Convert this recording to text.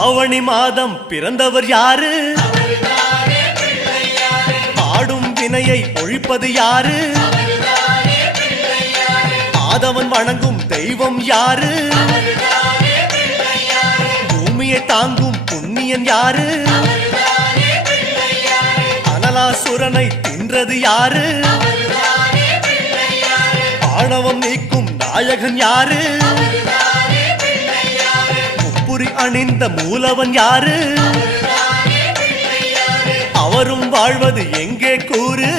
ஆவணி மாதம் பிறந்தவர் யாரு? ஆடும் வினையை ஒழிப்பது யாரு? ஆதவன் வணங்கும் தெய்வம் யாரு? பூமியை தாங்கும் புண்ணியன் யாரு? அனலாசுரனை தின்றது யாரு? ஆணவம் நீக்கும் நாயகன் யாரு? முப்புரி அணிந்த மூலவன் யாரு? அவரும் வாழ்வது எங்கே கூறு?